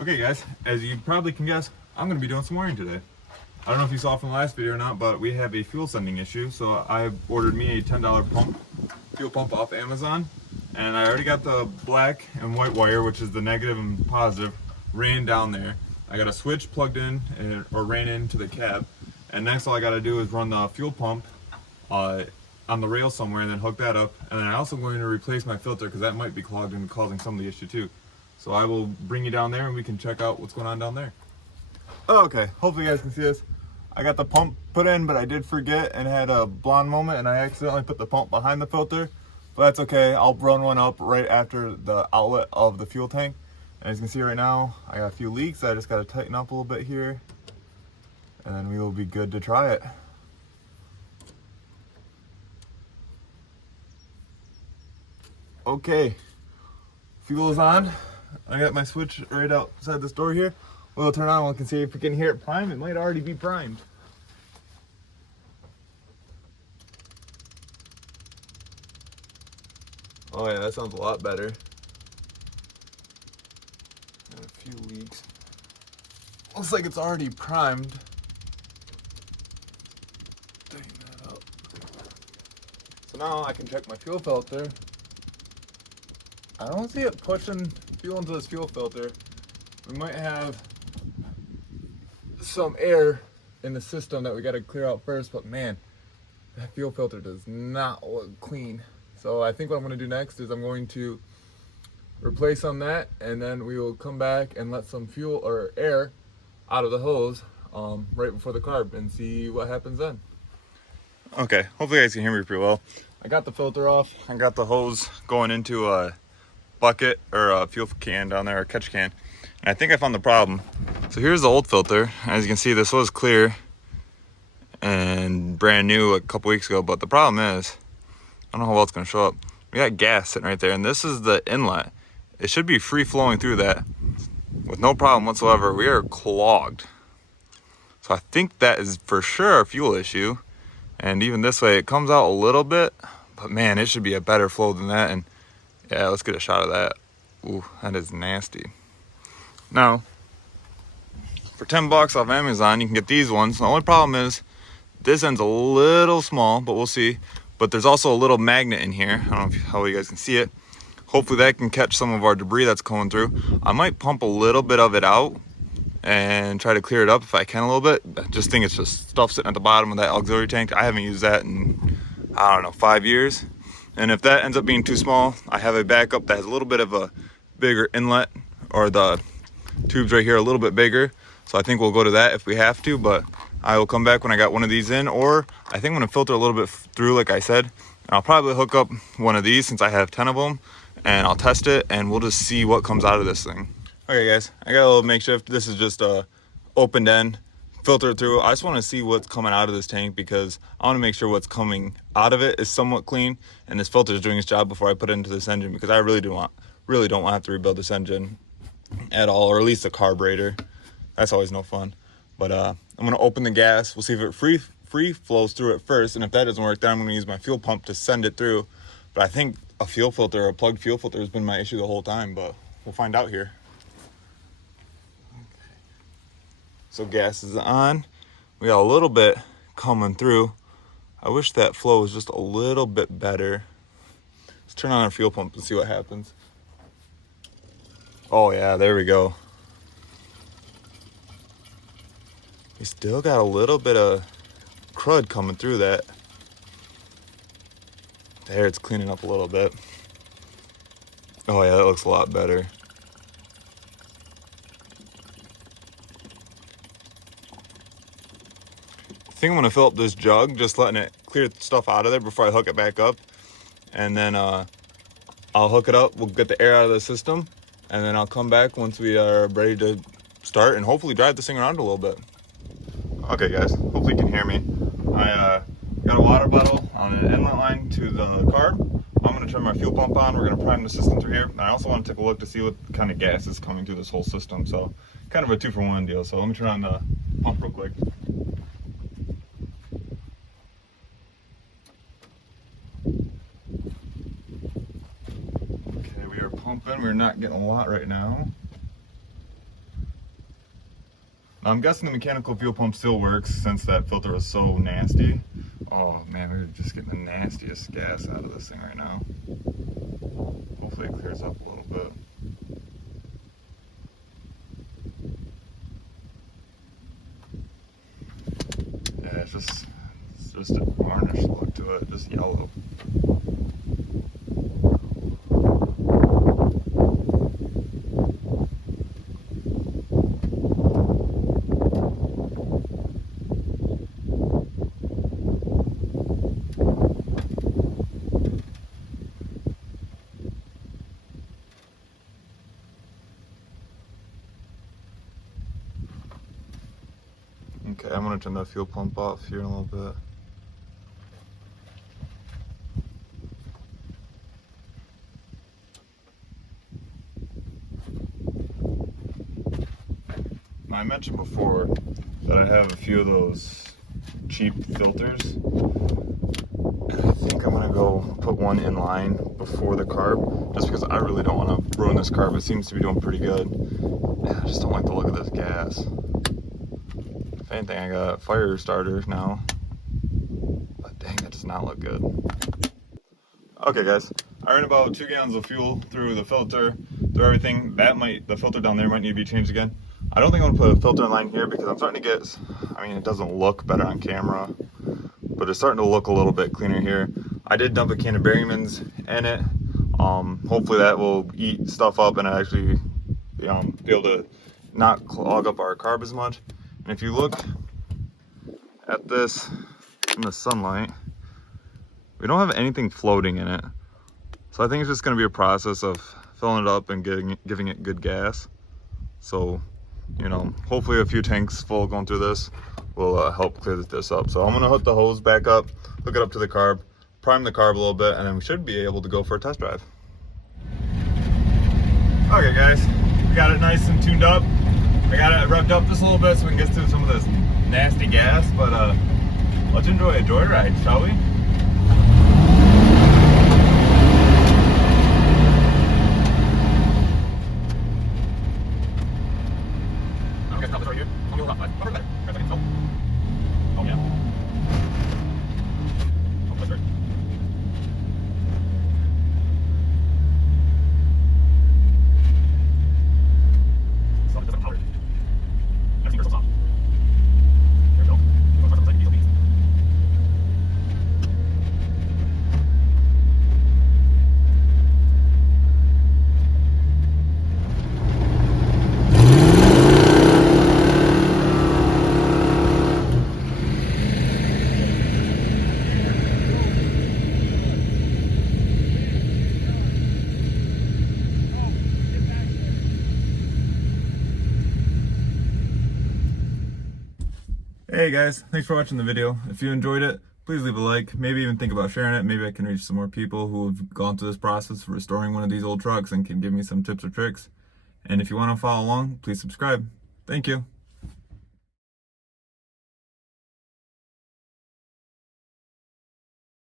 Okay guys, as you probably can guess, I'm going to be doing some wiring today. I don't know if you saw from the last video or not, but we have a fuel sending issue, so I ordered me a $10 fuel pump off Amazon, and I already got the black and white wire, which is the negative and positive, ran down there. I got a switch plugged in, or ran into the cab, and next all I got to do is run the fuel pump on the rail somewhere and then hook that up, and then I'm also going to replace my filter because that might be clogged and causing some of the issue too. So I will bring you down there and we can check out what's going on down there. Okay, hopefully you guys can see this. I got the pump put in, but I did forget and had a blonde moment and I accidentally put the pump behind the filter. But that's okay, I'll run one up right after the outlet of the fuel tank. And as you can see right now, I got a few leaks. I just got to tighten up a little bit here. And then we will be good to try it. Okay, fuel is on. I got my switch right outside this door here. We'll turn on, we can see if we can hear it prime. It might already be primed. Oh yeah, that sounds a lot better. Got a few leaks. Looks like it's already primed. Tighten that up. So now I can check my fuel filter. I don't see it pushing fuel into this fuel filter. We might have some air in the system that we got to clear out first, but man, that fuel filter does not look clean. So I think what I'm going to do next is I'm going to replace on that, and then we will come back and let some fuel or air out of the hose right before the carb and see what happens then. Okay, hopefully you guys can hear me pretty well. I got the filter off. I got the hose going into a bucket or a fuel can down there, a catch can. And I think I found the problem. So here's the old filter. As you can see, this was clear and brand new a couple weeks ago, but the problem is, I don't know how well it's gonna show up. We got gas sitting right there, and this is the inlet. It should be free flowing through that with no problem whatsoever. We are clogged. So I think that is for sure a fuel issue. And even this way, it comes out a little bit, but man, it should be a better flow than that. And yeah, let's get a shot of that. Ooh, that is nasty. Now, for 10 bucks off Amazon, you can get these ones. The only problem is this end's a little small, but we'll see. But there's also a little magnet in here. I don't know how you guys can see it. Hopefully that can catch some of our debris that's going through. I might pump a little bit of it out and try to clear it up if I can a little bit. I just think it's just stuff sitting at the bottom of that auxiliary tank. I haven't used that in, I don't know, 5 years. And if that ends up being too small, I have a backup that has a little bit of a bigger inlet, or the tubes right here a little bit bigger. So I think we'll go to that if we have to, but I will come back when I got one of these in, or I think I'm gonna filter a little bit through like I said. And I'll probably hook up one of these since I have 10 of them, and I'll test it and we'll just see what comes out of this thing. Okay guys, I got a little makeshift. This is just a opened end, filter it through. I just wanna see what's coming out of this tank because I wanna make sure what's coming out of it is somewhat clean and this filter is doing its job before I put it into this engine, because I really don't want to have to rebuild this engine at all, or at least the carburetor. That's always no fun. But I'm gonna open the gas. We'll see if it free flows through it first, and if that doesn't work, then I'm gonna use my fuel pump to send it through. But I think a fuel filter, a plugged fuel filter, has been my issue the whole time, but we'll find out here. Okay. So gas is on. We got a little bit coming through. I wish that flow was just a little bit better. Let's turn on our fuel pump and see what happens. Oh yeah, there we go. We still got a little bit of crud coming through that. There, it's cleaning up a little bit. Oh yeah, that looks a lot better. I think I'm gonna fill up this jug, just letting it clear stuff out of there before I hook it back up. And then I'll hook it up, we'll get the air out of the system, and then I'll come back once we are ready to start and hopefully drive this thing around a little bit. Okay guys, hopefully you can hear me. I got a water bottle on an inlet line to the carb. I'm gonna turn my fuel pump on. We're gonna prime the system through here. And I also want to take a look to see what kind of gas is coming through this whole system. So kind of a 2-for-1 deal. So let me turn on the pump real quick. Okay, we are pumping. We're not getting a lot right now. I'm guessing the mechanical fuel pump still works since that filter was so nasty. Oh man, we're just getting the nastiest gas out of this thing right now. Hopefully it clears up a little bit. Yeah, it's just a varnish look to it, just yellow. Okay, I'm gonna turn that fuel pump off here in a little bit. Now, I mentioned before that I have a few of those cheap filters. I think I'm gonna go put one in line before the carb, just because I really don't want to ruin this carb. It seems to be doing pretty good. I just don't like the look of this gas. If anything, I got fire starters now, but dang, that does not look good. Okay guys, I ran about 2 gallons of fuel through the filter, through everything. The filter down there might need to be changed again. I don't think I'm gonna put a filter in line here because I'm starting to get, I mean, it doesn't look better on camera, but it's starting to look a little bit cleaner here. I did dump a can of Berryman's in it. Hopefully that will eat stuff up and actually be able to not clog up our carb as much. And if you look at this in the sunlight, we don't have anything floating in it. So I think it's just gonna be a process of filling it up and giving it good gas. So, you know, hopefully a few tanks full going through this will help clear this up. So I'm gonna hook the hose back up, hook it up to the carb, prime the carb a little bit, and then we should be able to go for a test drive. Okay guys, we got it nice and tuned up. I got it revved up just a little bit so we can get through some of this nasty gas, but let's enjoy a joyride, shall we? Hey guys, thanks for watching the video. If you enjoyed it, please leave a like, maybe even think about sharing it. Maybe I can reach some more people who have gone through this process of restoring one of these old trucks and can give me some tips or tricks. And if you want to follow along, please subscribe. Thank you.